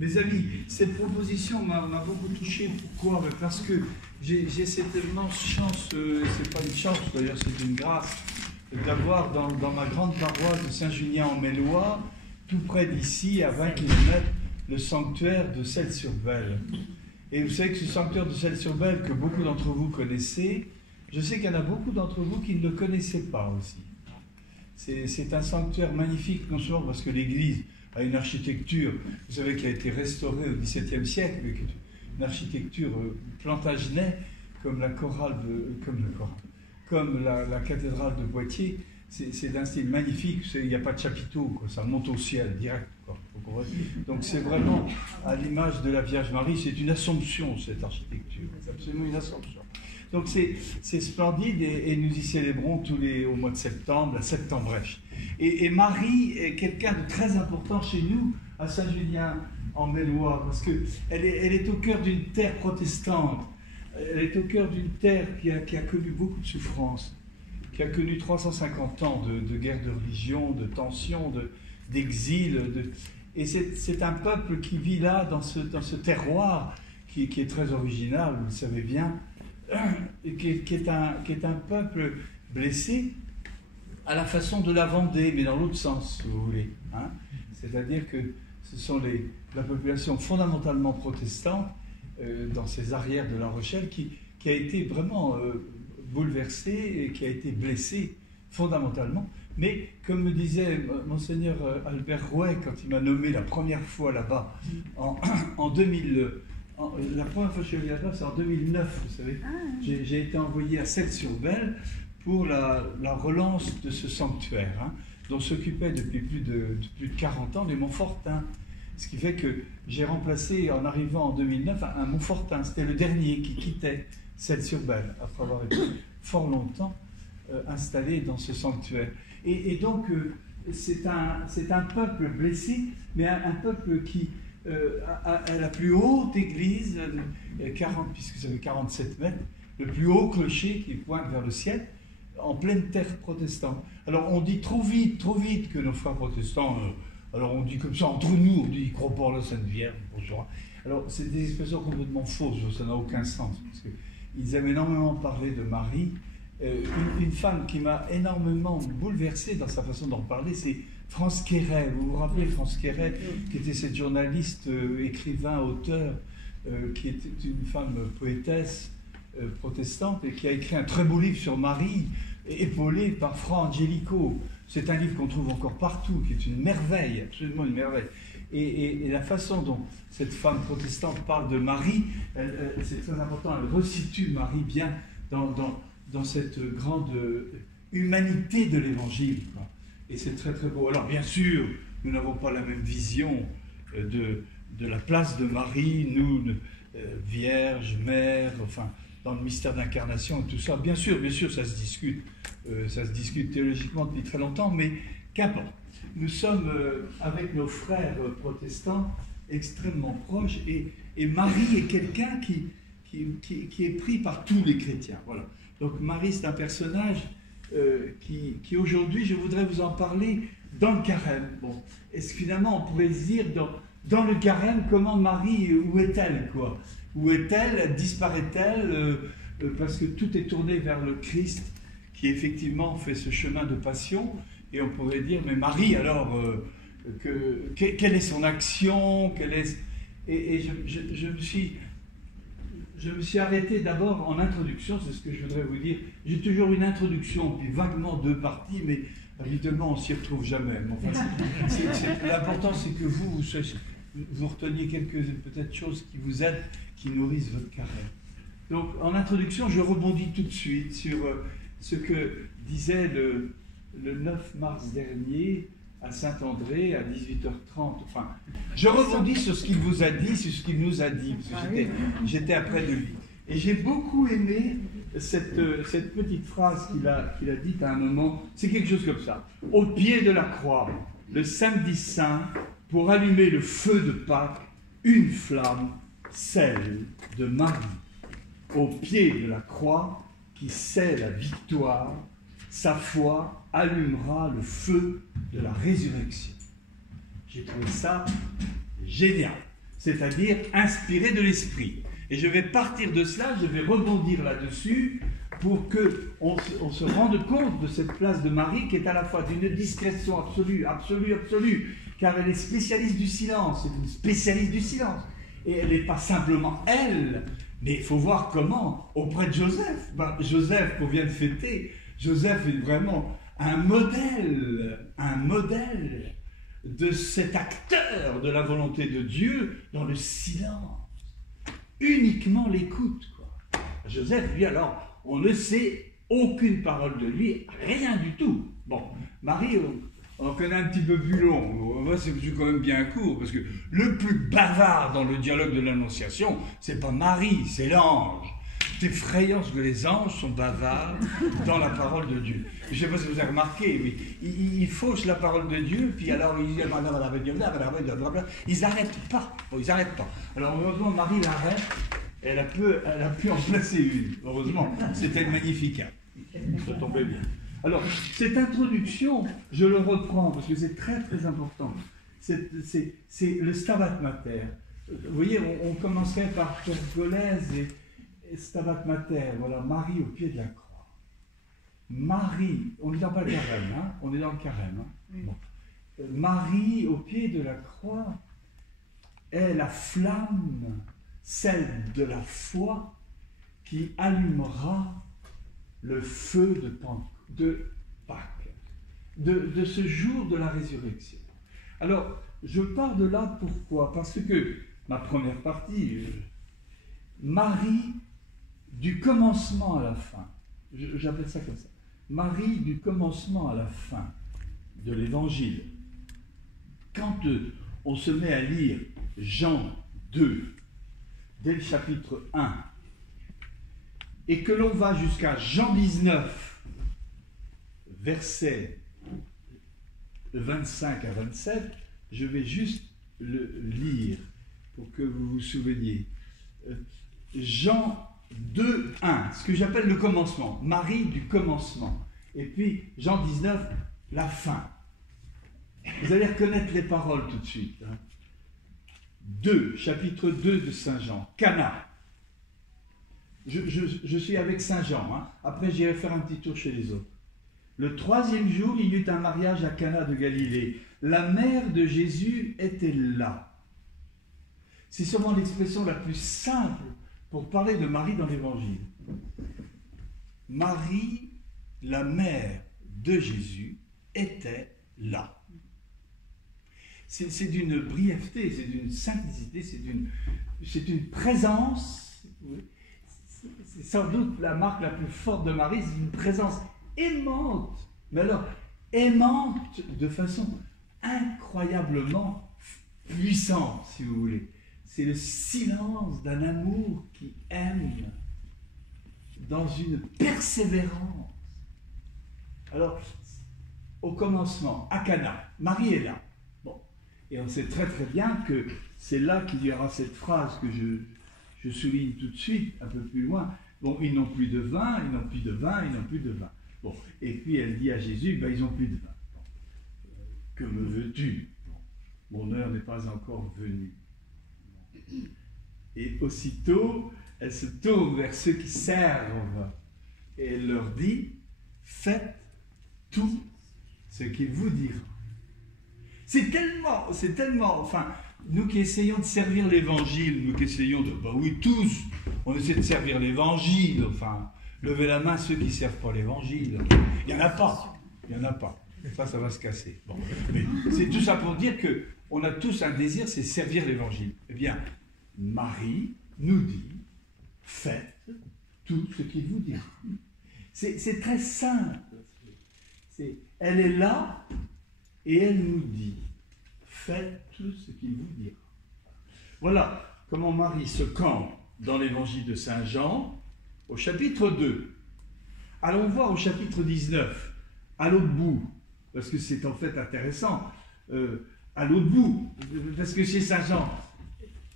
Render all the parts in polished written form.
Mes amis, cette proposition m'a beaucoup touché. Pourquoi? Parce que j'ai cette immense chance, c'est pas une chance d'ailleurs, c'est une grâce, d'avoir dans ma grande paroisse de Saint-Junien-en-Mélois, tout près d'ici, à 20 km, le sanctuaire de Celles-sur-Belle. Et vous savez que ce sanctuaire de Celles-sur-Belle, que beaucoup d'entre vous connaissez, je sais qu'il y en a beaucoup d'entre vous qui ne le connaissaient pas aussi. C'est un sanctuaire magnifique, non seulement parce que l'église a une architecture, vous savez, qui a été restaurée au XVIIe siècle, mais qui est une architecture Plantagenet, comme la chorale comme la cathédrale de Poitiers. C'est d'un style magnifique, il n'y a pas de chapiteau, quoi, ça monte au ciel direct. Quoi, donc c'est vraiment à l'image de la Vierge Marie, c'est une assomption cette architecture, c'est absolument une assomption. Donc c'est splendide et nous y célébrons au mois de septembre, la Septembrèche. Et Marie est quelqu'un de très important chez nous, à Saint-Julien-en-Mélois, parce qu'elle est au cœur d'une terre protestante, elle est au cœur d'une terre qui a connu beaucoup de souffrances, qui a connu 350 ans de guerre de religion, de tension, d'exil. Et c'est un peuple qui vit là, dans ce terroir, qui est très original, vous le savez bien, et qui est un peuple blessé à la façon de la Vendée, mais dans l'autre sens, si vous voulez. Hein. C'est-à-dire que ce sont la population fondamentalement protestante, dans ces arrières de La Rochelle, qui a été vraiment bouleversée et qui a été blessée fondamentalement. Mais comme me disait Monseigneur Albert Rouet, quand il m'a nommé la première fois là-bas, en 2000, la première fois que je suis allé là-bas, c'est en 2009, vous savez. J'ai été envoyé à Celles-sur-Belle pour la relance de ce sanctuaire, hein, dont s'occupaient depuis plus de 40 ans les Montfortins. Ce qui fait que j'ai remplacé, en arrivant en 2009, un Montfortin. C'était le dernier qui quittait Celles-sur-Belle, après avoir été fort longtemps installé dans ce sanctuaire. Et donc, c'est un peuple blessé, mais un peuple qui a la plus haute église, puisque ça fait 47 mètres, le plus haut clocher qui pointe vers le ciel, en pleine terre protestante. Alors, on dit trop vite que nos frères protestants... alors on dit comme ça, entre nous, on dit « ils croient pas à la Sainte Vierge ». Bonjour. Alors c'est des expressions complètement fausses, ça n'a aucun sens, parce qu'ils aiment énormément parler de Marie. Une femme qui m'a énormément bouleversé dans sa façon d'en parler, c'est France Quéret. Vous vous rappelez France Quéret, qui était cette journaliste, écrivain, auteur, qui était une femme poétesse protestante, et qui a écrit un très beau livre sur Marie, épaulé par Fra Angelico. C'est un livre qu'on trouve encore partout, qui est une merveille, absolument une merveille. Et la façon dont cette femme protestante parle de Marie, c'est très important, elle resitue Marie bien dans cette grande humanité de l'Évangile. Et c'est très très beau. Alors bien sûr, nous n'avons pas la même vision de la place de Marie, nous, Vierge, Mère, enfin, dans le mystère d'incarnation et tout ça. Bien sûr, ça se discute théologiquement depuis très longtemps, mais qu'importe. Nous sommes, avec nos frères protestants, extrêmement proches, et Marie est quelqu'un qui est pris par tous les chrétiens. Voilà. Donc Marie, c'est un personnage qui aujourd'hui, je voudrais vous en parler dans le carême. Bon, est-ce que finalement, on pourrait se dire, dans le carême, comment Marie, où est-elle, quoi? Où est-elle? Disparaît-elle? Parce que tout est tourné vers le Christ, qui effectivement fait ce chemin de passion. Et on pourrait dire, mais Marie, alors, quelle est son action? Et je me suis arrêté d'abord en introduction, c'est ce que je voudrais vous dire. J'ai toujours une introduction, puis vaguement deux parties, mais habituellement on ne s'y retrouve jamais. Enfin, l'important, c'est que vous reteniez quelques peut-être choses qui vous aident, qui nourrissent votre carrière. Donc, en introduction, je rebondis tout de suite sur ce que disait le 9 mars dernier à Saint-André, à 18h30. Enfin, je rebondis sur ce qu'il vous a dit, sur ce qu'il nous a dit, parce que j'étais après de lui. Et j'ai beaucoup aimé cette petite phrase qu'il a dite à un moment. C'est quelque chose comme ça. Au pied de la croix, le samedi saint, pour allumer le feu de Pâques, une flamme, celle de Marie. Au pied de la croix, qui sait la victoire, sa foi allumera le feu de la résurrection. J'ai trouvé ça génial. c'est-à-dire inspiré de l'Esprit. Et je vais partir de cela, je vais rebondir là-dessus pour qu'on se rende compte de cette place de Marie qui est à la fois d'une discrétion absolue, car elle est spécialiste du silence, c'est une spécialiste du silence. Et elle n'est pas simplement elle, mais il faut voir comment, auprès de Joseph. Joseph qu'on vient de fêter, Joseph est vraiment un modèle de cet acteur de la volonté de Dieu dans le silence. Uniquement l'écoute, quoi. Joseph, lui, alors, on ne sait aucune parole de lui, rien du tout. Bon, Marie, on connaît un petit peu plus long. Moi, c'est quand même bien court, parce que le plus bavard dans le dialogue de l'Annonciation, c'est pas Marie, c'est l'ange. C'est effrayant ce que les anges sont bavards dans la parole de Dieu. Je ne sais pas si vous avez remarqué, mais ils faussent la parole de Dieu, puis alors ils n'arrêtent pas. Bon, ils n'arrêtent pas. Alors heureusement, Marie l'arrête, elle a pu en placer une. Heureusement, c'était magnifique. Ça tombait bien. Alors, cette introduction, je le reprends, parce que c'est très très important. C'est le Stabat Mater. Vous voyez, on commencerait par Pergolèse et Stabat Mater, voilà, Marie au pied de la croix. Marie, on n'est pas le carême, hein, on est dans le carême. Hein. Bon. Marie au pied de la croix est la flamme, celle de la foi, qui allumera le feu de Pâques, de ce jour de la résurrection. Alors, je pars de là, pourquoi? Parce que ma première partie, Marie du commencement à la fin, j'appelle ça comme ça, Marie du commencement à la fin de l'Évangile. Quand on se met à lire Jean 2, dès le chapitre 1, et que l'on va jusqu'à Jean 19, versets 25 à 27, je vais juste le lire pour que vous vous souveniez. Jean 2, 1, ce que j'appelle le commencement, Marie du commencement. Et puis Jean 19, la fin. Vous allez reconnaître les paroles tout de suite. Hein. 2, chapitre 2 de Saint Jean, Cana. Je suis avec Saint Jean, hein. Après j'irai faire un petit tour chez les autres. Le 3e jour, il y eut un mariage à Cana de Galilée. La mère de Jésus était là. C'est sûrement l'expression la plus simple pour parler de Marie dans l'Évangile. Marie, la mère de Jésus, était là. C'est d'une brièveté, c'est d'une simplicité, c'est une présence. C'est sans doute la marque la plus forte de Marie, c'est une présence aimante. Mais alors, aimante de façon incroyablement puissante, si vous voulez. C'est le silence d'un amour qui aime dans une persévérance. Alors, au commencement, à Cana, Marie est là. Bon. Et on sait très très bien que c'est là qu'il y aura cette phrase que je souligne tout de suite, un peu plus loin. Bon, ils n'ont plus de vin, ils n'ont plus de vin, ils n'ont plus de vin. Bon. Et puis elle dit à Jésus, ben, ils n'ont plus de vin. Bon. Que me veux-tu? Mon heure n'est pas encore venue. Et aussitôt, elle se tourne vers ceux qui servent et elle leur dit, faites tout ce qu'il vous dira. C'est tellement, enfin, nous qui essayons de servir l'Évangile, nous qui essayons de, bah oui, tous, on essaie de servir l'Évangile, enfin, levez la main ceux qui ne servent pas l'Évangile. Il n'y en a pas, ça va se casser. Bon. Mais c'est tout ça pour dire qu'on a tous un désir, c'est servir l'Évangile. Eh bien, Marie nous dit, faites tout ce qu'il vous dira. C'est très simple. Elle est là et elle nous dit, faites tout ce qu'il vous dira. Voilà comment Marie se campe dans l'évangile de Saint Jean au chapitre 2. Allons voir au chapitre 19, à l'autre bout, parce que c'est en fait intéressant, à l'autre bout, parce que chez Saint Jean,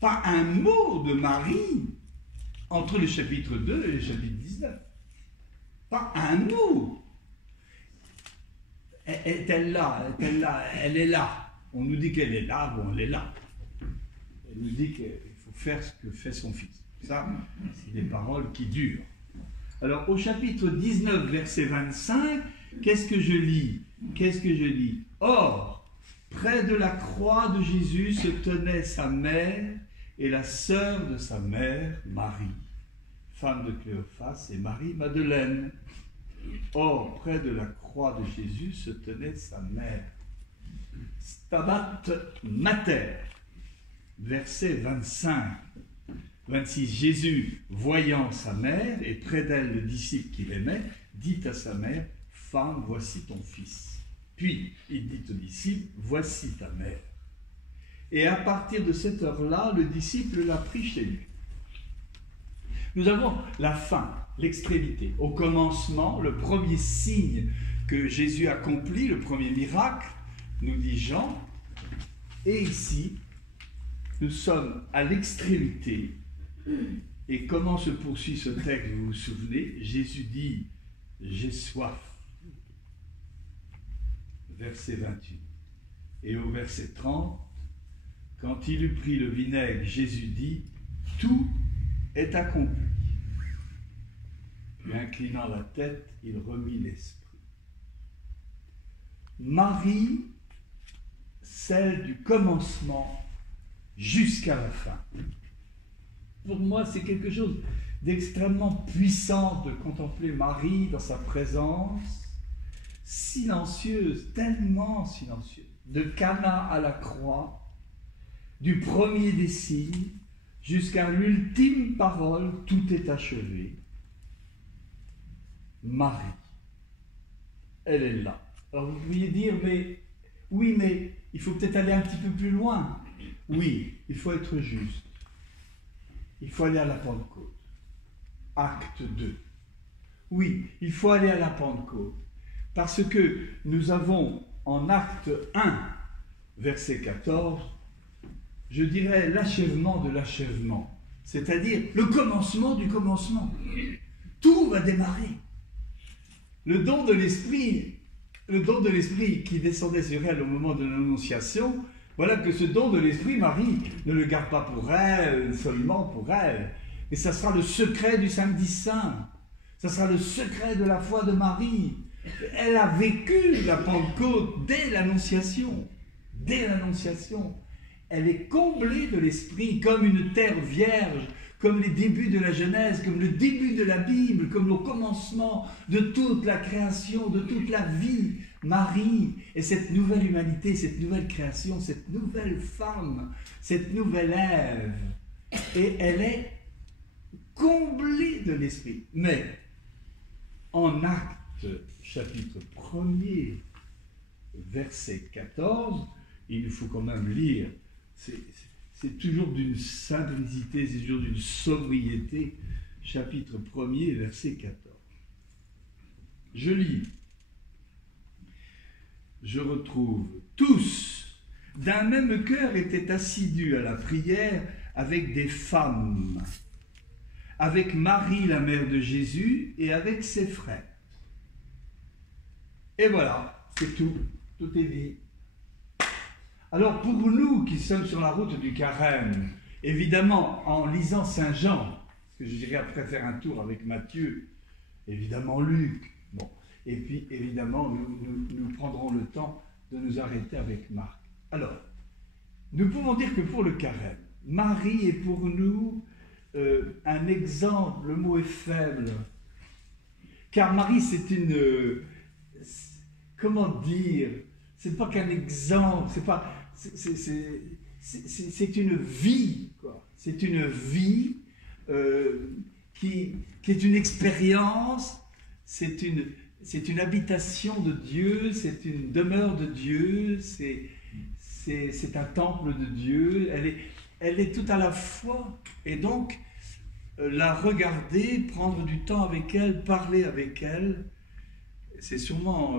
pas un mot de Marie entre le chapitre 2 et le chapitre 19. Pas un mot. Est-elle là? Elle est là. On nous dit qu'elle est là, bon, elle est là. Elle nous dit qu'il faut faire ce que fait son Fils. Ça, c'est des paroles qui durent. Alors, au chapitre 19, verset 25, qu'est-ce que je lis? Qu'est-ce que je lis? Or, près de la croix de Jésus se tenait sa mère et la sœur de sa mère, Marie, femme de Cléophas, et Marie-Madeleine. Or, près de la croix de Jésus se tenait sa mère. Stabat Mater, verset 25. 26. Jésus, voyant sa mère, et près d'elle le disciple qu'il aimait, dit à sa mère, « Femme, voici ton fils. » Puis, il dit au disciple, « Voici ta mère. » Et à partir de cette heure-là, le disciple l'a pris chez lui. Nous avons la fin, l'extrémité. Au commencement, le premier signe que Jésus accomplit, le premier miracle, nous dit Jean. Et ici, nous sommes à l'extrémité. Et comment se poursuit ce texte, vous vous souvenez? Jésus dit, j'ai soif. Verset 28. Et au verset 30, quand il eut pris le vinaigre, Jésus dit, tout est accompli. Puis inclinant la tête, il remit l'esprit. Marie, celle du commencement jusqu'à la fin. Pour moi, c'est quelque chose d'extrêmement puissant de contempler Marie dans sa présence, silencieuse, tellement silencieuse, de Cana à la croix, du premier des signes, jusqu'à l'ultime parole, tout est achevé. Marie, elle est là. Alors vous pourriez dire, mais oui, mais il faut peut-être aller un petit peu plus loin. Oui, il faut être juste. Il faut aller à la Pentecôte. Acte 2. Oui, il faut aller à la Pentecôte. Parce que nous avons en acte 1, verset 14, je dirais l'achèvement de l'achèvement. C'est-à-dire le commencement du commencement. Tout va démarrer. Le don de l'Esprit qui descendait sur elle au moment de l'Annonciation, voilà que ce don de l'Esprit, Marie ne le garde pas pour elle, seulement pour elle. Et ça sera le secret du samedi saint. Ça sera le secret de la foi de Marie. Elle a vécu la Pentecôte dès l'Annonciation. Dès l'Annonciation. Elle est comblée de l'Esprit comme une terre vierge, comme les débuts de la Genèse, comme le début de la Bible, comme le commencement de toute la création, de toute la vie. Marie est cette nouvelle humanité, cette nouvelle création, cette nouvelle femme, cette nouvelle Ève. Et elle est comblée de l'Esprit. Mais en Actes, chapitre 1er, verset 14, il faut quand même lire, c'est toujours d'une simplicité, c'est toujours d'une sobriété, chapitre 1er, verset 14. Je lis. Je retrouve tous, d'un même cœur, étaient assidus à la prière avec des femmes, avec Marie, la mère de Jésus, et avec ses frères. Et voilà, c'est tout, tout est dit. Alors pour nous qui sommes sur la route du Carême, évidemment en lisant Saint Jean, parce que je dirais après faire un tour avec Matthieu, évidemment Luc, bon, et puis évidemment nous prendrons le temps de nous arrêter avec Marc. Alors, nous pouvons dire que pour le Carême, Marie est pour nous un exemple, le mot est faible, car Marie c'est une, comment dire, c'est pas qu'un exemple, c'est une vie, quoi. C'est une vie qui est une expérience, c'est une habitation de Dieu, c'est une demeure de Dieu, c'est un temple de Dieu, elle est tout à la fois, et donc la regarder, prendre du temps avec elle, parler avec elle, c'est sûrement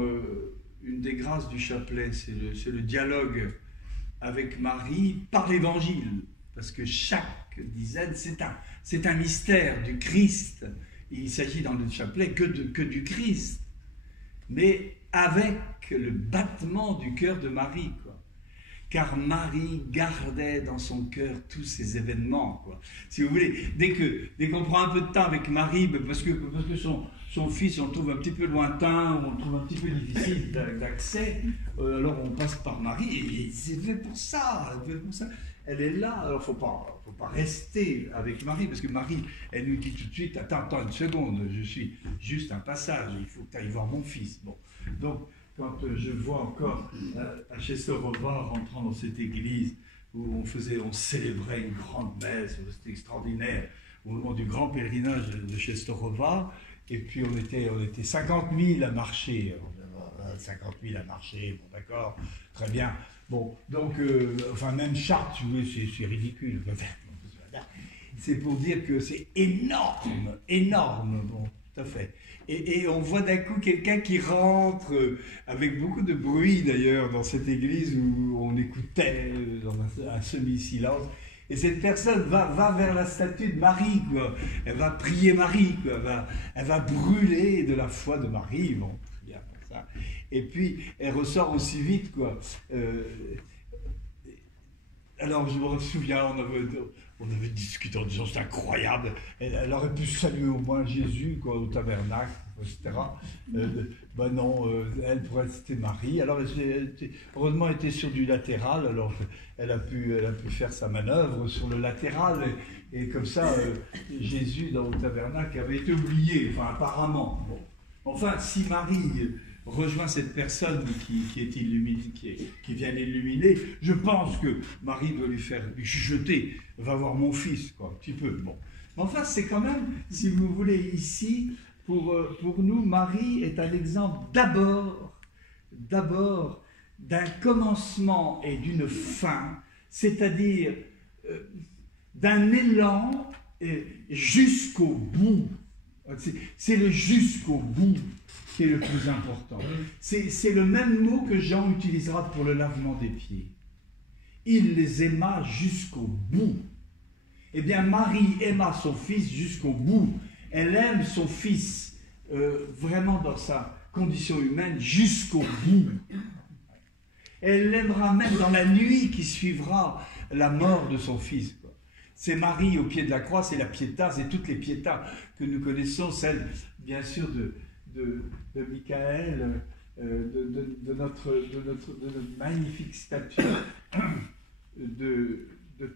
une des grâces du chapelet, c'est le dialogue avec Marie par l'Évangile, parce que chaque dizaine, c'est un mystère du Christ. Il s'agit dans le chapelet que du Christ, mais avec le battement du cœur de Marie, quoi. car Marie gardait dans son cœur tous ces événements, quoi. Si vous voulez, dès qu'on prend un peu de temps avec Marie, parce que son fils, on le trouve un petit peu lointain, on le trouve un petit peu difficile d'accès, alors on passe par Marie, et c'est fait pour ça, elle est là, alors faut pas rester avec Marie, parce que Marie, elle nous dit tout de suite, attends une seconde, je suis juste un passage, il faut que tu ailles voir mon fils. Bon, donc, quand je vois encore à Czestochowa rentrant dans cette église où on célébrait une grande messe, c'était extraordinaire, au moment du grand pèlerinage de Czestochowa, et puis on était 50 000 à marcher, 50 000 à marcher, bon d'accord, très bien. Bon, donc, enfin même Chartres, c'est ridicule, c'est pour dire que c'est énorme, bon, tout à fait. Et on voit d'un coup quelqu'un qui rentre, avec beaucoup de bruit d'ailleurs, dans cette église où on écoutait dans un semi-silence. Et cette personne va vers la statue de Marie, quoi. Elle va prier Marie, quoi. Elle va brûler de la foi de Marie. Bon, bien ça. Et puis, elle ressort aussi vite, quoi. Alors, je me souviens, on avait discuté en disant c'est incroyable, elle aurait pu saluer au moins Jésus, quoi, au tabernacle, etc. Ben non, elle pourrait c'était Marie. Alors heureusement elle était sur du latéral, alors elle a pu faire sa manœuvre sur le latéral, et comme ça Jésus dans le tabernacle avait été oublié, enfin apparemment. Bon. Enfin, si Marie rejoint cette personne qui est illuminée, qui vient l'illuminer, je pense que Marie doit lui chuchoter, va voir mon fils, quoi, un petit peu. Bon. Mais enfin, c'est quand même, si vous voulez, ici, pour nous, Marie est un exemple d'abord d'un commencement et d'une fin, c'est-à-dire d'un élan jusqu'au bout. C'est le jusqu'au bout qui est le plus important. C'est le même mot que Jean utilisera pour le lavement des pieds. Il les aima jusqu'au bout. Eh bien, Marie aima son fils jusqu'au bout. Elle aime son fils vraiment dans sa condition humaine jusqu'au bout. Elle l'aimera même dans la nuit qui suivra la mort de son fils. C'est Marie au pied de la croix, c'est la piéta, c'est toutes les piétas que nous connaissons, celle bien sûr de Michael, de notre magnifique statue, de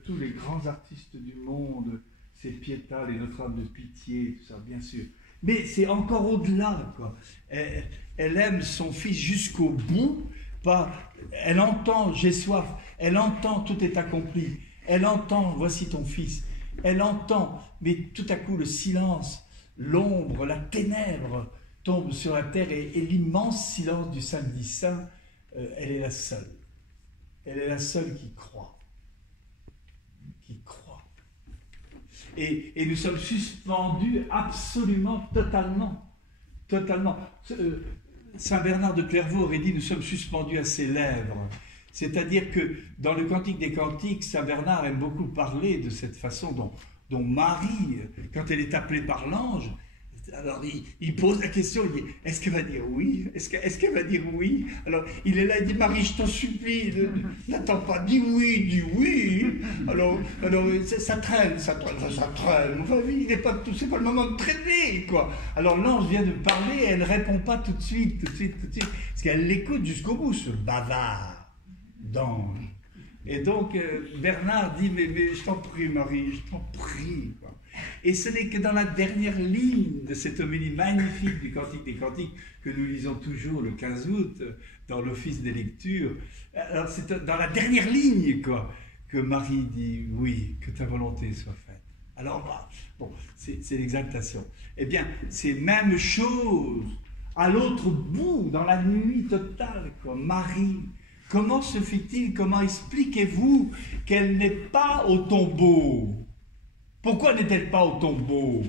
tous les grands artistes du monde, ces piétas, les Notre-Dame de Pitié, tout ça, bien sûr. Mais c'est encore au-delà, quoi. Elle aime son fils jusqu'au bout, elle entend, j'ai soif, elle entend, tout est accompli. Elle entend, voici ton fils. Elle entend, mais tout à coup le silence, l'ombre, la ténèbre tombe sur la terre et l'immense silence du samedi saint, elle est la seule. Elle est la seule qui croit. Qui croit. Et nous sommes suspendus absolument, totalement. Saint Bernard de Clairvaux aurait dit, nous sommes suspendus à ses lèvres. C'est-à-dire que dans le Cantique des Cantiques, Saint Bernard aime beaucoup parler de cette façon dont Marie, quand elle est appelée par l'ange, alors il pose la question, il dit, est-ce qu'elle va dire oui? Est-ce qu'elle va dire oui? Alors il est là, il dit, Marie, je t'en supplie, n'attends pas, dis oui. Alors ça traîne. Enfin, c'est pas le moment de traîner, quoi. Alors l'ange vient de parler, et elle ne répond pas tout de suite, parce qu'elle l'écoute jusqu'au bout, ce bavard d'ange. Et donc Bernard dit, mais je t'en prie Marie, je t'en prie, quoi. Et ce n'est que dans la dernière ligne de cette homélie magnifique du Cantique des Cantiques que nous lisons toujours le 15 août dans l'office des lectures. Alors c'est dans la dernière ligne, quoi, que Marie dit oui, que ta volonté soit faite. Alors bon, c'est l'exaltation. Eh bien, c'est même chose à l'autre bout, dans la nuit totale, quoi. Marie, comment se fait-il, comment expliquez-vous qu'elle n'est pas au tombeau? Pourquoi n'est-elle pas au tombeau?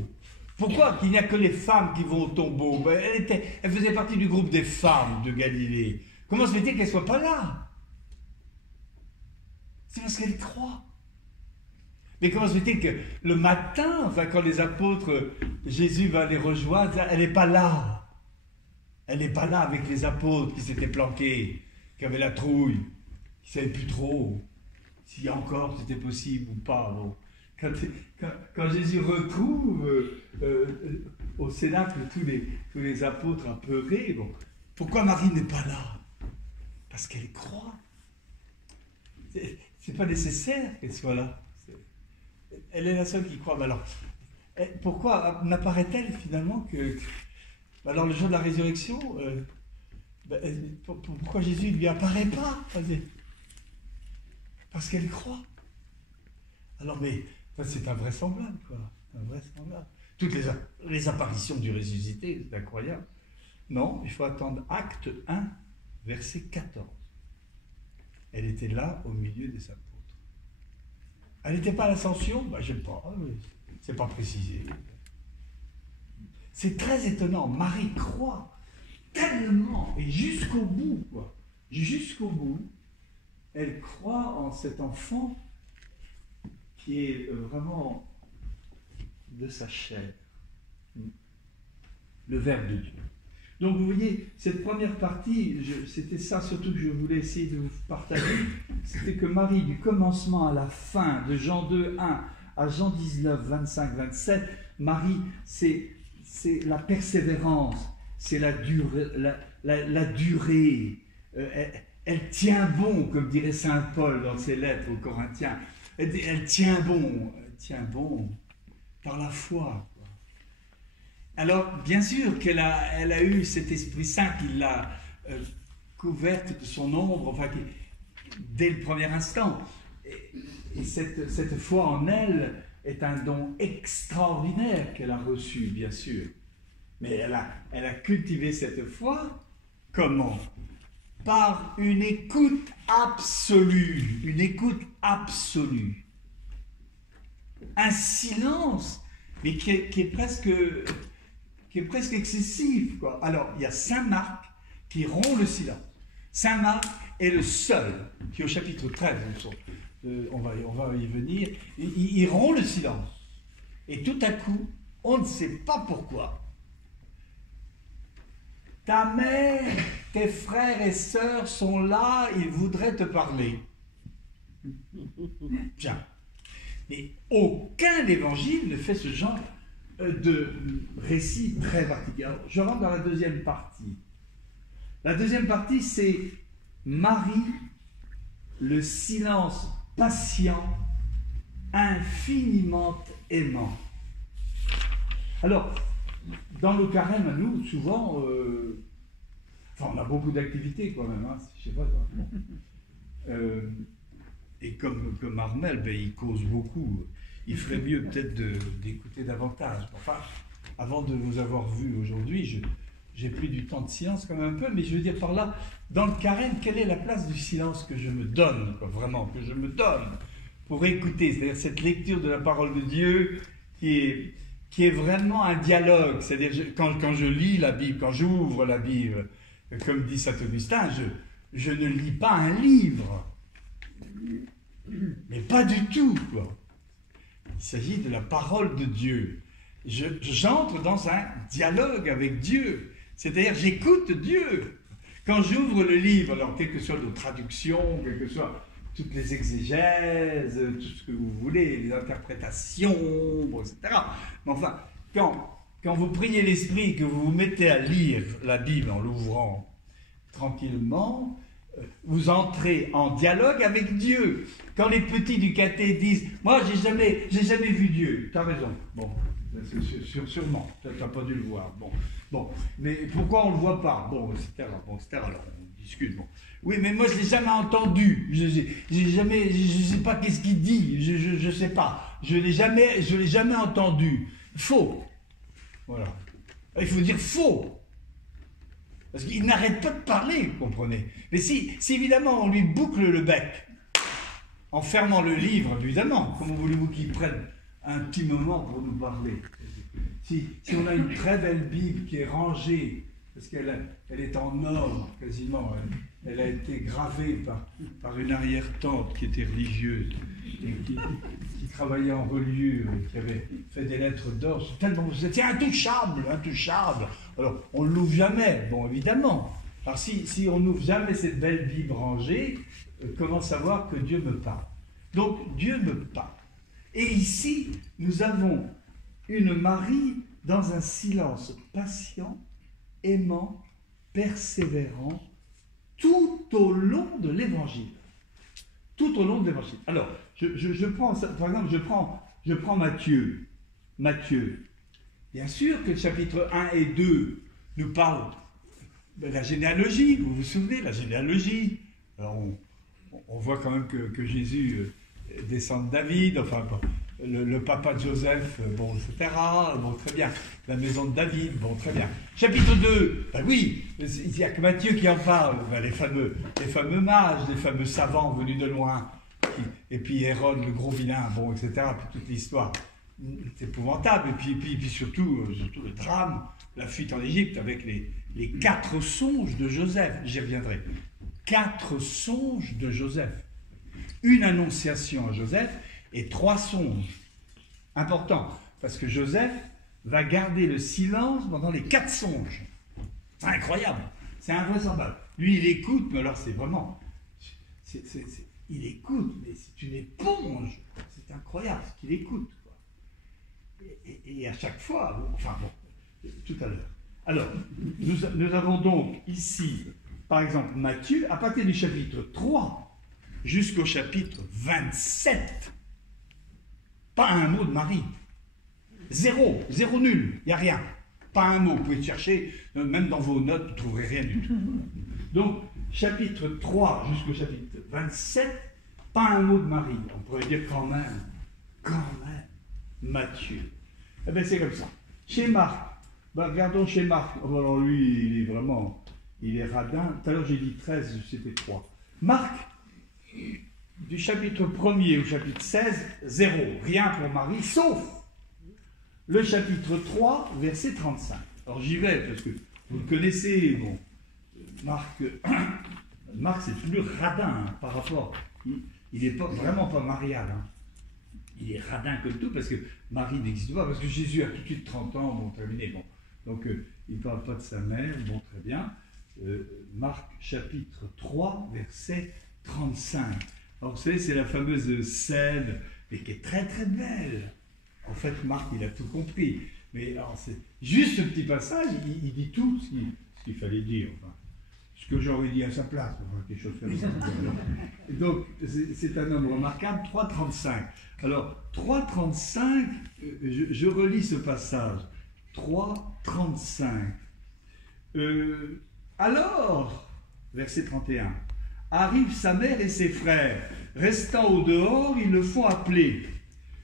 Pourquoi qu'il n'y a que les femmes qui vont au tombeau? Elle faisait partie du groupe des femmes de Galilée. Comment se fait-il qu'elle ne soit pas là? C'est parce qu'elle croit. Mais comment se fait-il que le matin, enfin quand les apôtres, Jésus va les rejoindre, elle n'est pas là? Elle n'est pas là avec les apôtres qui s'étaient planqués, qui avaient la trouille. ne savait plus trop si encore c'était possible ou pas. Bon. Quand Jésus retrouve au cénacle tous les apôtres apeurés, bon, pourquoi Marie n'est pas là? Parce qu'elle croit. C'est pas nécessaire qu'elle soit là. Elle est la seule qui croit. Mais alors, pourquoi n'apparaît-elle finalement que... Alors le jour de la résurrection, pourquoi Jésus ne lui apparaît pas? Parce qu'elle croit. Alors mais, c'est invraisemblable, quoi. Invraisemblable. Toutes les apparitions du ressuscité, c'est incroyable. Non, il faut attendre Acte 1, verset 14. Elle était là au milieu des apôtres. Elle n'était pas à l'ascension? Je ne sais pas, c'est pas précisé. C'est très étonnant. Marie croit tellement, et jusqu'au bout, quoi. Jusqu'au bout, elle croit en cet enfant qui est vraiment de sa chair, le Verbe de Dieu. Donc vous voyez, cette première partie, c'était ça surtout que je voulais essayer de vous partager, c'était que Marie, du commencement à la fin, de Jean 2, 1 à Jean 19, 25, 27, Marie, c'est la persévérance, c'est la durée. Elle tient bon, comme dirait saint Paul dans ses lettres aux Corinthiens. Elle tient bon par la foi. Alors, bien sûr qu'elle a eu cet Esprit Saint qui l'a couverte de son ombre, enfin, dès le premier instant. Et cette foi en elle est un don extraordinaire qu'elle a reçu, bien sûr. Mais elle a cultivé cette foi, comment? Par une écoute absolue, un silence, mais qui est presque excessif, quoi. Alors, il y a saint Marc qui rompt le silence. Saint Marc est le seul qui, au chapitre 13, on va y venir, il rompt le silence. Et tout à coup, on ne sait pas pourquoi, ta mère, tes frères et sœurs sont là, ils voudraient te parler. Bien. Mais aucun évangile ne fait ce genre de récit très particulier. Alors, je rentre dans la deuxième partie. La deuxième partie, c'est Marie, le silence patient, infiniment aimant. Alors, dans le carême, à nous, souvent, on a beaucoup d'activités quand même, hein, je sais pas. Et comme Armel, il cause beaucoup. Il ferait mieux peut-être d'écouter davantage. Enfin, avant de vous avoir vu aujourd'hui, j'ai pris du temps de silence quand même un peu, mais je veux dire par là, dans le carême, quelle est la place du silence que je me donne, quoi, vraiment, que je me donne pour écouter, c'est-à-dire cette lecture de la parole de Dieu qui est vraiment un dialogue, c'est-à-dire quand je lis la Bible, quand j'ouvre la Bible, comme dit saint Augustin, je ne lis pas un livre, mais pas du tout, quoi. Il s'agit de la parole de Dieu. J'entre dans un dialogue avec Dieu, c'est-à-dire j'écoute Dieu. Quand j'ouvre le livre, alors quelle que soit nos traductions, quelles que soient toutes les exégèses, tout ce que vous voulez, les interprétations, etc. Mais enfin, quand vous priez l'Esprit et que vous vous mettez à lire la Bible en l'ouvrant tranquillement, vous entrez en dialogue avec Dieu. Quand les petits du caté disent « Moi, j'ai jamais vu Dieu », tu as raison. Bon, sûrement, tu n'as pas dû le voir. Bon, mais pourquoi on ne le voit pas? Bon, etc. Alors, on discute. Bon. Oui, mais moi, je ne l'ai jamais entendu. Je ne sais pas qu'est-ce qu'il dit. Je ne sais pas. Je l'ai jamais entendu. Faux. Voilà. Il faut dire faux. Parce qu'il n'arrête pas de parler, vous comprenez. Mais si évidemment on lui boucle le bec, en fermant le livre, évidemment, comment voulez-vous qu'il prenne un petit moment pour nous parler? Si on a une très belle Bible qui est rangée, parce qu'elle est en or, quasiment, elle a été gravée par une arrière-tante qui était religieuse, et qui travaillait en reliure, qui avait fait des lettres d'or, c'était intouchable. Alors, on ne l'ouvre jamais, bon, évidemment. Alors, si on n'ouvre jamais cette belle Bible rangée, comment savoir que Dieu me parle? Donc Dieu me parle. Et ici, nous avons une Marie dans un silence patient, aimant, persévérant, tout au long de l'Évangile. Tout au long de l'Évangile. Alors, je prends, par exemple, je prends Matthieu. Matthieu. Bien sûr que le chapitre 1 et 2 nous parlent de la généalogie. Vous vous souvenez, la généalogie. Alors, on voit quand même que Jésus descend de David, enfin, le papa de Joseph, bon, etc. Bon, très bien. La maison de David, bon, très bien. Chapitre 2, ben oui, il n'y a que Matthieu qui en parle. Ben, les fameux mages, les fameux savants venus de loin. Et puis Hérode, le gros vilain, bon, etc. Puis toute l'histoire. C'est épouvantable. Et puis surtout le drame, la fuite en Égypte avec les 4 songes de Joseph. J'y reviendrai. 4 songes de Joseph. Une annonciation à Joseph et 3 songes. Important, parce que Joseph va garder le silence pendant les 4 songes. C'est incroyable, c'est invraisemblable. Lui, il écoute, mais alors c'est vraiment... il écoute, mais c'est une éponge. C'est incroyable ce qu'il écoute. Quoi. Et à chaque fois, enfin bon, tout à l'heure. Alors, nous avons donc ici, par exemple, Matthieu, à partir du chapitre 3 jusqu'au chapitre 27, pas un mot de Marie. Zéro nul, il n'y a rien. Pas un mot, vous pouvez chercher, même dans vos notes, vous ne trouverez rien du tout. Donc, chapitre 3 jusqu'au chapitre 27, pas un mot de Marie. On pourrait dire quand même, Matthieu. Eh bien, c'est comme ça. Chez Marc, ben, regardons chez Marc. Oh, alors lui, il est radin. Tout à l'heure, j'ai dit 13, c'était 3. Marc, du chapitre 1er au chapitre 16, 0. Rien pour Marie, sauf le chapitre 3, verset 35. Alors j'y vais, parce que vous le connaissez, bon, Marc c'est plus radin hein, par rapport, il n'est vraiment pas marial, hein. Il est radin comme tout, parce que Marie n'existe pas, parce que Jésus a tout de suite 30 ans, bon, terminé, bon. Donc il ne parle pas de sa mère, bon, très bien. Marc chapitre 3, verset 35. Alors vous savez, c'est la fameuse scène, mais qui est très très belle. En fait, Marc, il a tout compris. Mais alors, c'est juste ce petit passage, il dit tout ce qu'il fallait dire. Enfin, ce que j'aurais dit à sa place, enfin, quelque chose comme ça. Et donc, c'est un homme remarquable, 3,35. Alors, 3,35, je relis ce passage. 3,35. Alors, verset 31, arrive sa mère et ses frères. Restant au dehors, ils le font appeler.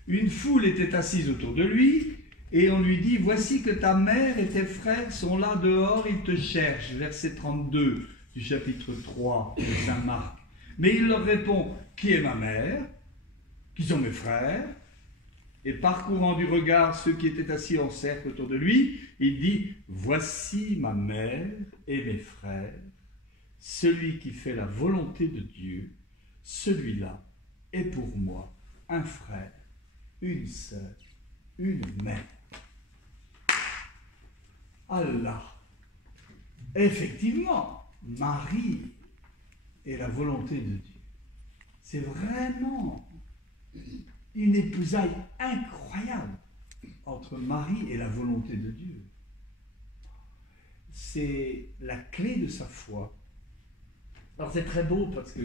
Une foule était assise autour de lui, et on lui dit, voici que ta mère et tes frères sont là dehors, ils te cherchent. Verset 32 du chapitre 3 de Saint Marc. Mais il leur répond, qui est ma mère? Qui sont mes frères? Et parcourant du regard ceux qui étaient assis en cercle autour de lui, il dit, voici ma mère et mes frères. Celui qui fait la volonté de Dieu, celui-là est pour moi un frère, une sœur, une mère. Allah. Effectivement, Marie est la volonté de Dieu. C'est vraiment une épousaille incroyable entre Marie et la volonté de Dieu. C'est la clé de sa foi. Alors c'est très beau parce que,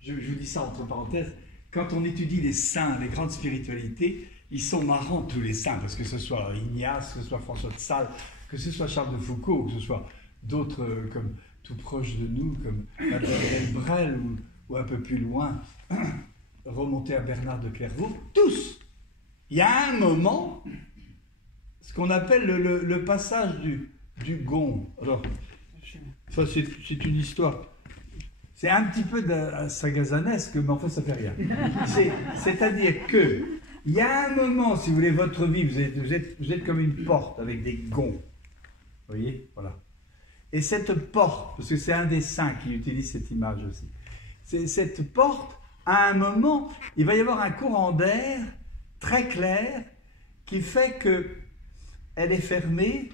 je vous dis ça entre parenthèses, quand on étudie les saints, les grandes spiritualités, ils sont marrants tous les saints, parce que ce soit Ignace, que ce soit François de Sales, que ce soit Charles de Foucault, que ce soit d'autres comme tout proches de nous, comme Madeleine Brel ou un peu plus loin, remonter à Bernard de Clairvaux, tous. Il y a un moment, ce qu'on appelle le passage du gond. Alors, ça c'est une histoire. C'est un petit peu sagazanesque, mais en fait, ça fait rien. C'est-à-dire que, il y a un moment, si vous voulez, votre vie, vous êtes comme une porte avec des gonds. Vous voyez? Voilà. Et cette porte, parce que c'est un des saints qui utilise cette image aussi, cette porte, à un moment, il va y avoir un courant d'air très clair qui fait qu'elle est fermée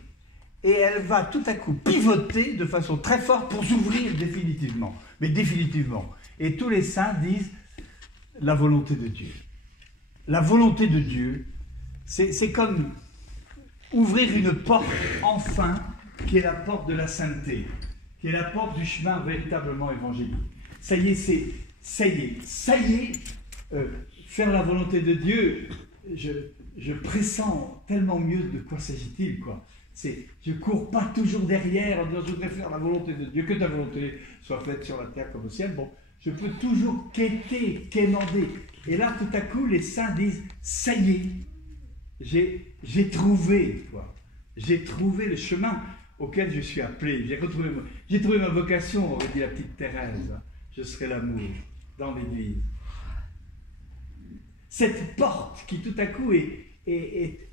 et elle va tout à coup pivoter de façon très forte pour s'ouvrir définitivement. Mais définitivement. Et tous les saints disent la volonté de Dieu. La volonté de Dieu, c'est comme ouvrir une porte enfin, qui est la porte de la sainteté, qui est la porte du chemin véritablement évangélique. Ça y est, faire la volonté de Dieu, je pressens tellement mieux de quoi s'agit-il, quoi. Je ne cours pas toujours derrière en disant je voudrais faire la volonté de Dieu, que ta volonté soit faite sur la terre comme au ciel. Bon, je peux toujours quémander. Et là, tout à coup, les saints disent ça y est, j'ai trouvé, quoi. J'ai trouvé le chemin auquel je suis appelé. J'ai trouvé ma vocation, aurait dit la petite Thérèse. Je serai l'amour dans l'Église. Cette porte qui tout à coup est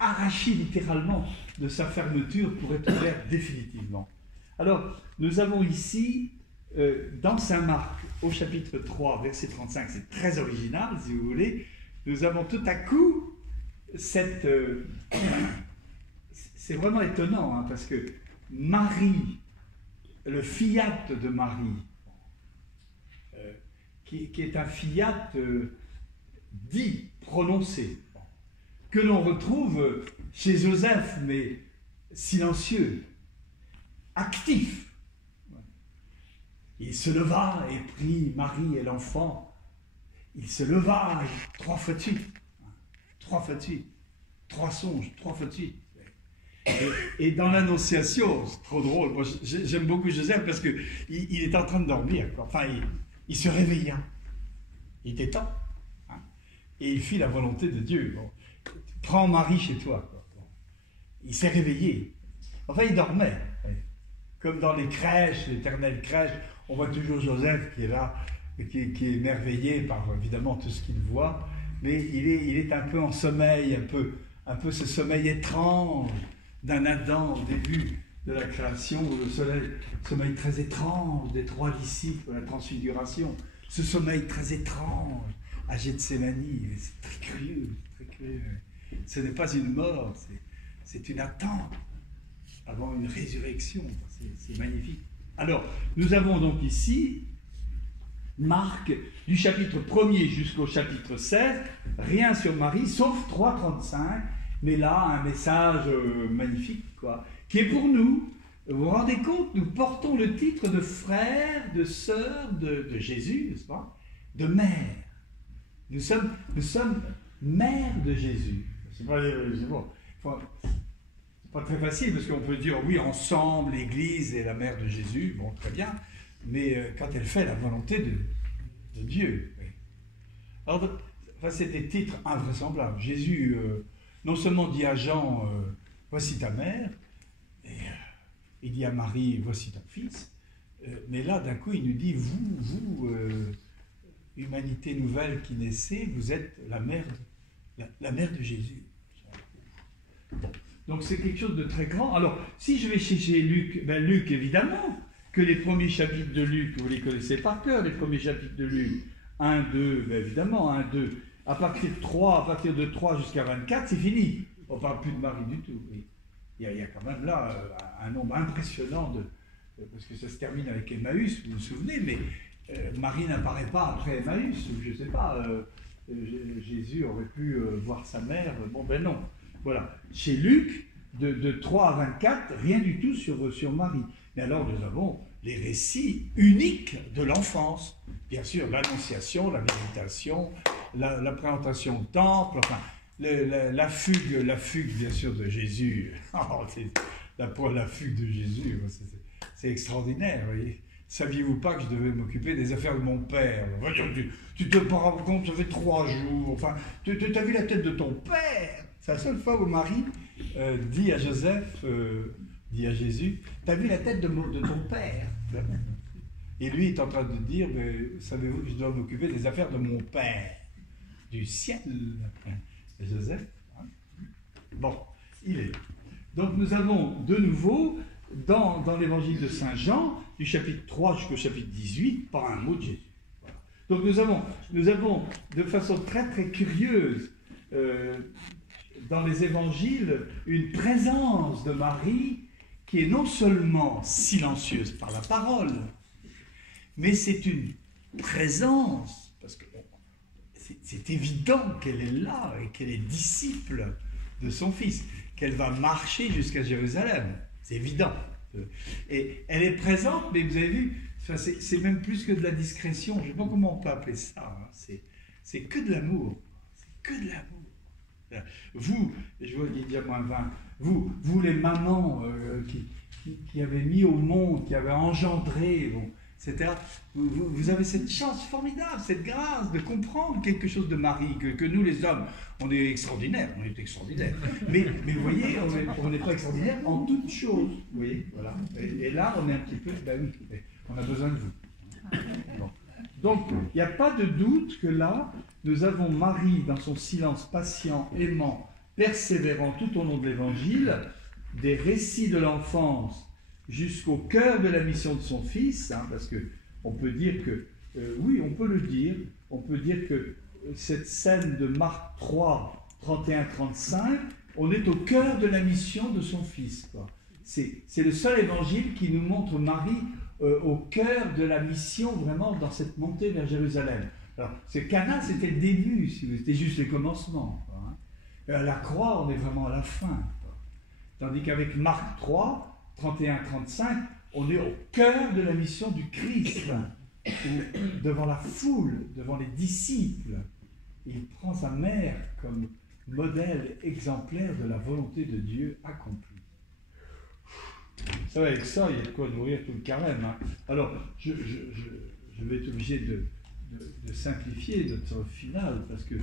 arrachée littéralement de sa fermeture pour être ouverte définitivement. Alors, nous avons ici, dans Saint Marc, au chapitre 3, verset 35, c'est très original si vous voulez, nous avons tout à coup cette... c'est vraiment étonnant, hein, parce que Marie, le fiat de Marie, qui est un fiat dit, prononcé, que l'on retrouve chez Joseph, mais silencieux, actif. Il se leva et prit Marie et l'enfant. Il se leva 3 fois de suite. 3 fois de suite. 3 songes, 3 fois de suite. Et dans l'Annonciation, c'est trop drôle, moi j'aime beaucoup Joseph parce qu'il est en train de dormir, quoi. Enfin il se réveilla, il était temps, hein, et il fit la volonté de Dieu. Bon. Prends Marie chez toi, quoi. Bon. Il s'est réveillé, enfin il dormait, comme dans les crèches, l'éternelle crèche, on voit toujours Joseph qui est là, qui est émerveillé par évidemment tout ce qu'il voit, mais il est un peu en sommeil, un peu ce sommeil étrange d'un Adam au début de la création, le sommeil très étrange des 3 disciples, la transfiguration, ce sommeil très étrange à Gethsémani, c'est très curieux, très curieux. Ce n'est pas une mort, c'est une attente avant une résurrection, c'est magnifique. Alors, nous avons donc ici Marc, du chapitre 1er jusqu'au chapitre 16, rien sur Marie, sauf 3,35, mais là, un message magnifique, quoi, qui est pour nous. Vous vous rendez compte, nous portons le titre de frère, de sœur de Jésus, n'est-ce pas? De mère. Nous sommes mère de Jésus. C'est pas très facile, parce qu'on peut dire, oui, ensemble, l'Église est la mère de Jésus, bon, très bien, mais quand elle fait la volonté de Dieu. Oui. Alors, c'est des titres invraisemblables. Jésus... non seulement dit à Jean, voici ta mère, et il dit à Marie, voici ton fils, mais là, d'un coup, il nous dit, vous, humanité nouvelle qui naissez, vous êtes la mère de Jésus. Bon. Donc c'est quelque chose de très grand. Alors, si je vais chez Luc, Luc, évidemment, que les premiers chapitres de Luc, vous les connaissez par cœur, les premiers chapitres de Luc, 1, 2, évidemment, 1, 2, à partir de 3 jusqu'à 24, c'est fini. On ne parle plus de Marie du tout. Oui. Il y a quand même là un nombre impressionnant parce que ça se termine avec Emmaüs, vous vous souvenez, mais Marie n'apparaît pas après Emmaüs, ou je ne sais pas, Jésus aurait pu voir sa mère, bon ben non. Voilà. Chez Luc, de 3 à 24, rien du tout sur Marie. Mais alors nous avons les récits uniques de l'enfance. Bien sûr, l'annonciation, la visitation, la présentation au temple, enfin, la fugue bien sûr de Jésus. Oh, la fugue de Jésus, c'est extraordinaire. Voyez. Saviez-vous pas que je devais m'occuper des affaires de mon père? Tu te rends compte, ça fait 3 jours. Enfin, tu as vu la tête de ton père? C'est la seule fois où Marie dit à Joseph, dit à Jésus, t'as vu la tête de ton père? Et lui est en train de dire, mais savez-vous que je dois m'occuper des affaires de mon père du ciel? Et Joseph, hein? Bon, il est là. Donc nous avons de nouveau, dans l'évangile de Saint Jean, du chapitre 3 jusqu'au chapitre 18, pas un mot de Jésus. Voilà. Donc nous avons de façon très très curieuse, dans les évangiles, une présence de Marie qui est non seulement silencieuse par la parole, mais c'est une présence, parce que c'est évident qu'elle est là et qu'elle est disciple de son Fils, qu'elle va marcher jusqu'à Jérusalem, c'est évident. Et elle est présente, mais vous avez vu, c'est même plus que de la discrétion, je ne sais pas comment on peut appeler ça, hein. C'est que de l'amour, c'est que de l'amour. Vous, je vous dis déjà moins 20, vous les mamans qui avez mis au monde, qui avez engendré, bon, etc., vous avez cette chance formidable, cette grâce de comprendre quelque chose de Marie, que nous les hommes, on est extraordinaires, Mais vous voyez, on n'est pas extraordinaires en toutes choses, vous voyez, voilà. Et là, on est un petit peu, ben oui, on a besoin de vous. Bon. Donc, il n'y a pas de doute que là, nous avons Marie dans son silence patient, aimant, persévérant tout au long de l'Évangile, des récits de l'enfance jusqu'au cœur de la mission de son Fils, hein, parce qu'on peut dire que, oui, on peut dire que cette scène de Marc 3, 31-35, on est au cœur de la mission de son Fils, quoi. C'est le seul évangile qui nous montre Marie au cœur de la mission, vraiment dans cette montée vers Jérusalem. Alors, Cana, c'était le début, c'était juste les commencements, quoi, hein. Et à la croix, on est vraiment à la fin, quoi. Tandis qu'avec Marc 3, 31-35, on est au cœur de la mission du Christ, où, devant la foule, devant les disciples, il prend sa mère comme modèle exemplaire de la volonté de Dieu accomplie. Ça va, avec ça, il y a de quoi nourrir tout le carême, hein. Alors, je vais être obligé de simplifier notre finale, parce que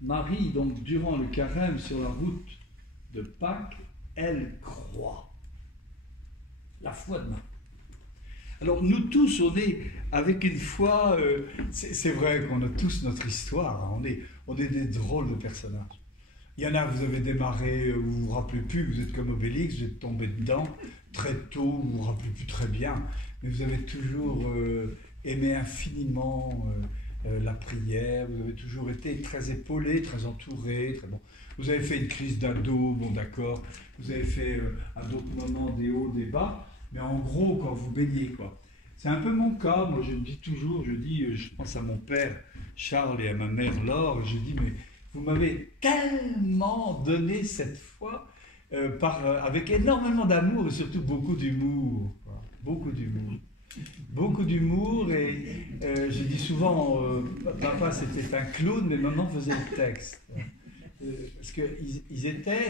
Marie, donc, durant le carême, sur la route de Pâques, elle croit. La foi de Marie. Alors, nous tous, on est avec une foi, c'est vrai qu'on a tous notre histoire, hein. On est des drôles de personnages. Il y en a, vous avez démarré, vous ne vous rappelez plus, vous êtes comme Obélix, vous êtes tombé dedans très tôt, vous ne vous rappelez plus très bien, mais vous avez toujours aimé infiniment la prière, vous avez toujours été très épaulé, très entouré, très bon. Vous avez fait une crise d'ado, bon d'accord, vous avez fait à d'autres moments des hauts, des bas, mais en gros, quand vous baignez, quoi. C'est un peu mon cas, moi je me dis toujours, je pense à mon père Charles et à ma mère Laure, et je dis, mais vous m'avez tellement donné cette foi, avec énormément d'amour et surtout beaucoup d'humour. Beaucoup d'humour. Beaucoup d'humour, et je dis souvent, papa c'était un clown, mais maman faisait le texte. Parce que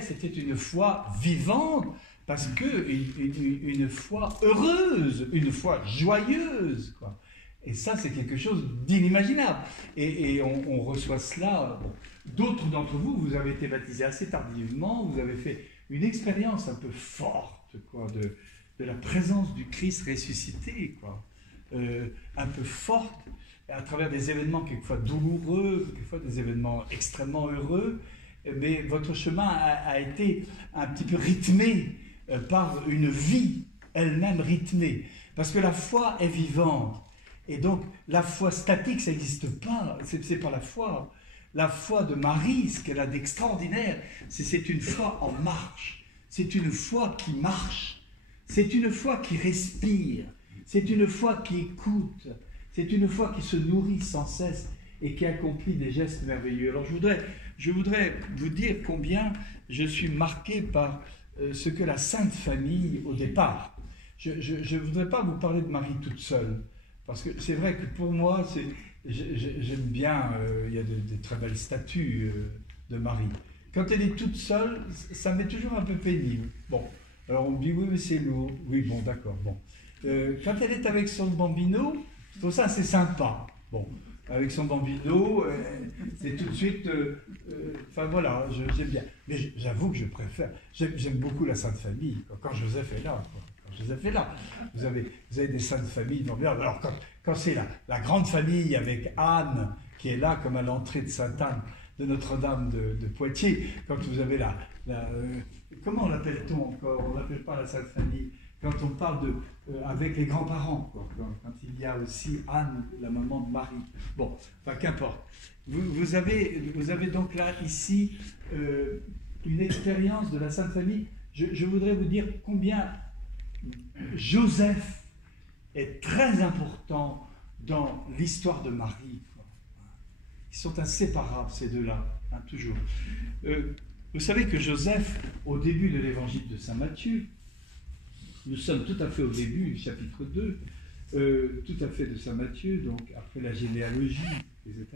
c'était une foi vivante, parce que une foi heureuse, une foi joyeuse, quoi. Et ça, c'est quelque chose d'inimaginable. Et on reçoit cela. Bon. D'autres d'entre vous, vous avez été baptisés assez tardivement, vous avez fait une expérience un peu forte, quoi, de la présence du Christ ressuscité, quoi. Un peu forte, à travers des événements quelquefois douloureux, quelquefois des événements extrêmement heureux, mais votre chemin a été un petit peu rythmé par une vie elle-même rythmée, parce que la foi est vivante. Et donc, la foi statique, ça n'existe pas, c'est pas la foi. La foi de Marie, ce qu'elle a d'extraordinaire, c'est une foi en marche. C'est une foi qui marche. C'est une foi qui respire. C'est une foi qui écoute. C'est une foi qui se nourrit sans cesse et qui accomplit des gestes merveilleux. Alors, je voudrais vous dire combien je suis marqué par ce que la Sainte Famille, au départ, je ne voudrais pas vous parler de Marie toute seule, parce que c'est vrai que pour moi, j'aime bien, il y a des très belles statues de Marie. Quand elle est toute seule, ça m'est toujours un peu pénible. Bon, alors on me dit, oui, mais c'est lourd. Oui, bon, d'accord, bon. Quand elle est avec son bambino, je trouve ça assez sympa. Bon, avec son bambino, c'est tout de suite... Enfin voilà, j'aime bien. Mais j'avoue que je préfère... J'aime beaucoup la Sainte Famille, quand Joseph est là, quoi. Joseph est là. Vous avez des saintes familles. Alors, quand c'est la grande famille avec Anne, qui est là comme à l'entrée de Sainte-Anne, de Notre-Dame de Poitiers, quand vous avez comment l'appelle-t-on encore? On l'appelle pas la Sainte Famille. Quand on parle avec les grands-parents, quoi. Quand il y a aussi Anne, la maman de Marie. Bon, enfin, qu'importe. Vous avez donc là, ici, une expérience de la Sainte Famille. Je voudrais vous dire combien Joseph est très important dans l'histoire de Marie. Ils sont inséparables, ces deux-là, hein, toujours. Vous savez que Joseph, au début de l'évangile de saint Matthieu, nous sommes tout à fait au début, chapitre 2, tout à fait de saint Matthieu, donc après la généalogie, etc.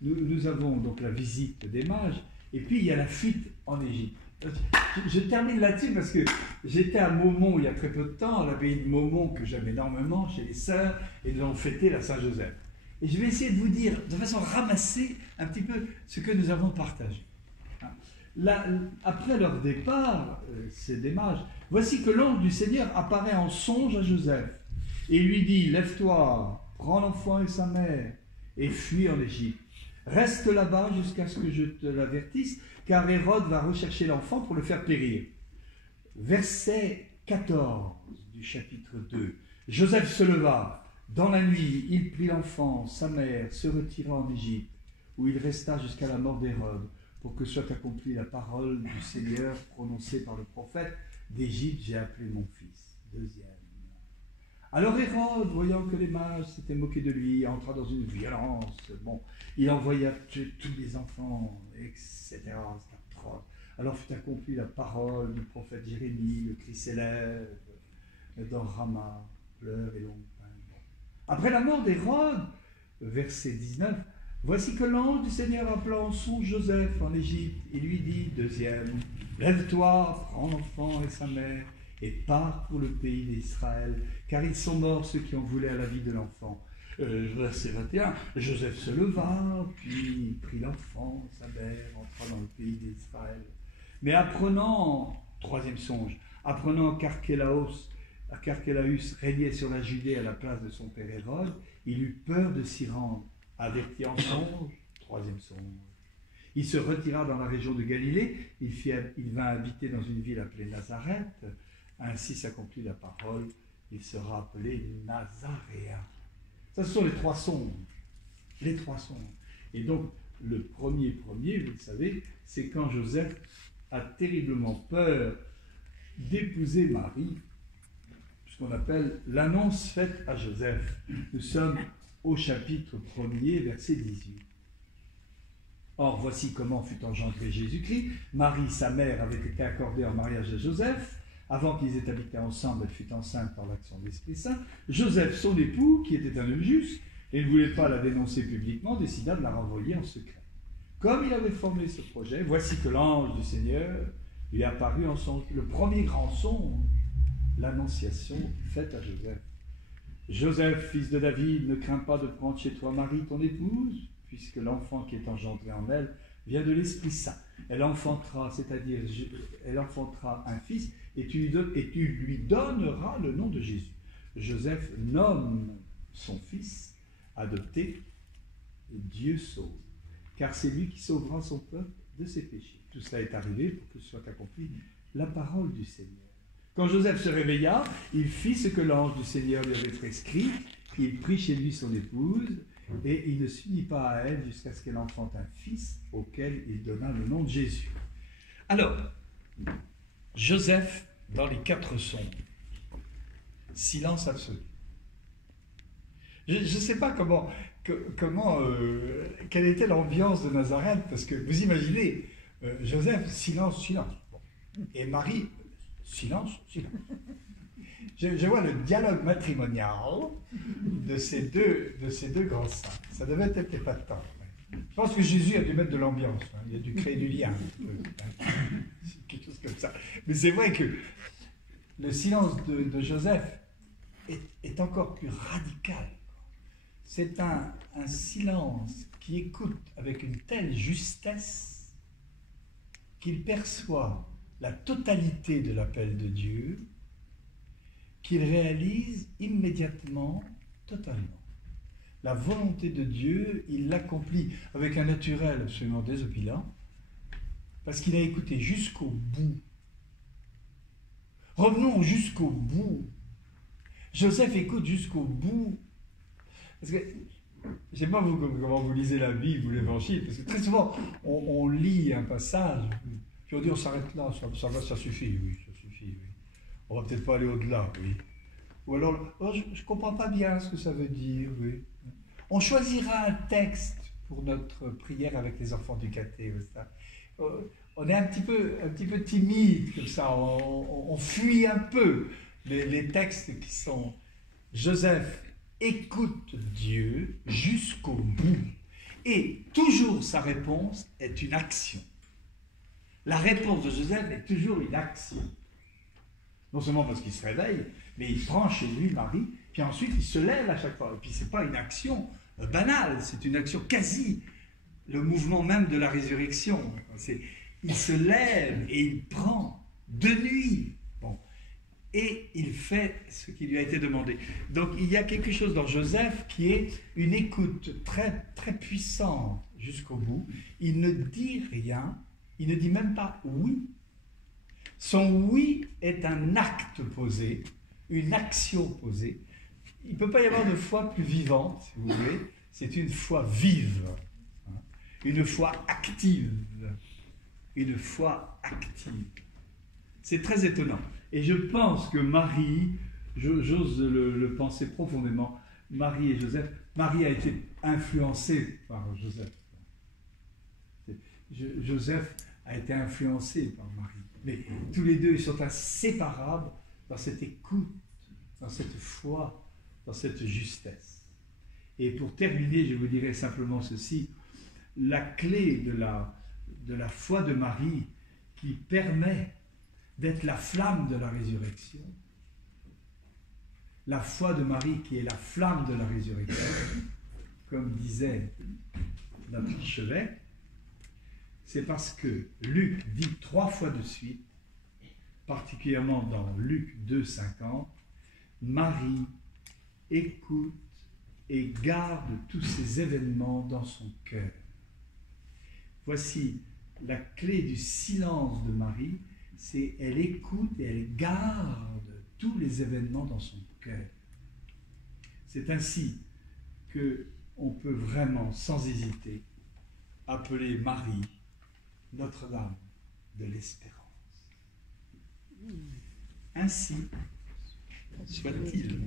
Nous avons donc la visite des mages, et puis il y a la fuite en Égypte. Je termine là-dessus parce que j'étais à Maumont il y a très peu de temps, à l'abbaye de Maumont que j'aime énormément chez les sœurs, et nous avons fêté la Saint-Joseph. Et je vais essayer de vous dire, de façon ramassée, un petit peu ce que nous avons partagé. Là, après leur départ, c'est des mages, voici que l'ange du Seigneur apparaît en songe à Joseph et lui dit, lève-toi, prends l'enfant et sa mère et fuis en Égypte. Reste là-bas jusqu'à ce que je te l'avertisse, car Hérode va rechercher l'enfant pour le faire périr. Verset 14 du chapitre 2. Joseph se leva. Dans la nuit, il prit l'enfant, sa mère, se retira en Égypte, où il resta jusqu'à la mort d'Hérode, pour que soit accomplie la parole du Seigneur prononcée par le prophète. D'Égypte, j'ai appelé mon fils. Deuxième. Alors Hérode, voyant que les mages s'étaient moqués de lui, entra dans une violence. Bon, il envoya tuer tous les enfants, etc. C'était atroce. Alors fut accomplie la parole du prophète Jérémie, le cri s'élève dans Rama, pleurs et longues peines. Après la mort d'Hérode, verset 19, voici que l'ange du Seigneur appela en songe Joseph en Égypte et lui dit, deuxième, lève-toi, prends l'enfant et sa mère, et pars pour le pays d'Israël, car ils sont morts ceux qui en voulaient à la vie de l'enfant. Verset 21, Joseph se leva, puis prit l'enfant, sa mère, entra dans le pays d'Israël. Mais apprenant, troisième songe, apprenant qu'Archélaüs régnait sur la Judée à la place de son père Hérode, il eut peur de s'y rendre, averti en songe, troisième songe. Il se retira dans la région de Galilée, il vint habiter dans une ville appelée Nazareth, ainsi s'accomplit la parole, il sera appelé Nazaréen. Ça, ce sont les trois songes. Les trois songes. Et donc, le premier, vous le savez, c'est quand Joseph a terriblement peur d'épouser Marie, ce qu'on appelle l'annonce faite à Joseph. Nous sommes au chapitre 1er, verset 18. Or, voici comment fut engendré Jésus-Christ. Marie, sa mère, avait été accordée en mariage à Joseph. Avant qu'ils aient habité ensemble, elle fut enceinte par l'action de l'Esprit Saint. Joseph, son époux, qui était un homme juste, et ne voulait pas la dénoncer publiquement, décida de la renvoyer en secret. Comme il avait formé ce projet, voici que l'ange du Seigneur lui apparut en songe. Le premier grand songe, l'annonciation faite à Joseph. Joseph, fils de David, ne crains pas de prendre chez toi Marie, ton épouse, puisque l'enfant qui est engendré en elle vient de l'Esprit Saint. Elle enfantera, c'est-à-dire elle enfantera un fils, et tu lui donneras le nom de Jésus. Joseph nomme son fils adopté Dieu sauve, car c'est lui qui sauvera son peuple de ses péchés. Tout cela est arrivé pour que soit accomplie la parole du Seigneur. Quand Joseph se réveilla, il fit ce que l'ange du Seigneur lui avait prescrit. Il prit chez lui son épouse, et il ne s'unit pas à elle jusqu'à ce qu'elle enfante un fils auquel il donna le nom de Jésus. Alors, Joseph, dans les 4 songes, silence absolu. Je ne sais pas quelle était l'ambiance de Nazareth, parce que vous imaginez, Joseph, silence. Bon. Et Marie, silence. Je vois le dialogue matrimonial de ces deux grands saints. Ça devait être épatant. Je pense que Jésus a dû mettre de l'ambiance. Il a dû créer du lien. Quelque chose comme ça. Mais c'est vrai que le silence de Joseph est encore plus radical. C'est un silence qui écoute avec une telle justesse qu'il perçoit la totalité de l'appel de Dieu, qu'il réalise immédiatement, totalement. La volonté de Dieu, il l'accomplit avec un naturel absolument désopilant, parce qu'il a écouté jusqu'au bout. Revenons jusqu'au bout. Joseph écoute jusqu'au bout. Parce que, je ne sais pas comment vous lisez la Bible ou l'Évangile, parce que très souvent, on lit un passage, puis on dit on s'arrête là, ça suffit, oui, ça suffit, oui. On va peut-être pas aller au-delà, oui. Ou alors, oh, je ne comprends pas bien ce que ça veut dire. Oui. On choisira un texte pour notre prière avec les enfants du caté. On est un petit peu timide comme ça, on fuit un peu les textes qui sont Joseph écoute Dieu jusqu'au bout. Et toujours sa réponse est une action. La réponse de Joseph est toujours une action. Non seulement parce qu'il se réveille, mais il prend chez lui Marie, puis ensuite il se lève à chaque fois. Et puis ce n'est pas une action banale, c'est une action quasi, le mouvement même de la résurrection. Il se lève et il prend de nuit. Bon. Et il fait ce qui lui a été demandé. Donc il y a quelque chose dans Joseph qui est une écoute très, très puissante jusqu'au bout. Il ne dit rien, il ne dit même pas oui. Son oui est un acte posé, une action posée. Il ne peut pas y avoir de foi plus vivante, si vous voulez. C'est une foi vive, une foi active. Une foi active. C'est très étonnant. Et je pense que Marie, j'ose le penser profondément, Marie et Joseph, Marie a été influencée par Joseph. Joseph a été influencé par Marie. Mais tous les deux, ils sont inséparables dans cette écoute, dans cette foi, dans cette justesse. Et pour terminer, je vous dirai simplement ceci, la clé de la foi de Marie qui permet d'être la flamme de la résurrection, la foi de Marie qui est la flamme de la résurrection, comme disait notre archevêque, c'est parce que Luc dit 3 fois de suite, particulièrement dans Luc 2,50, Marie écoute et garde tous ces événements dans son cœur. Voici la clé du silence de Marie, c'est elle écoute et elle garde tous les événements dans son cœur. C'est ainsi qu'on peut vraiment, sans hésiter, appeler Marie Notre-Dame de l'Espérance. Ainsi soit-il.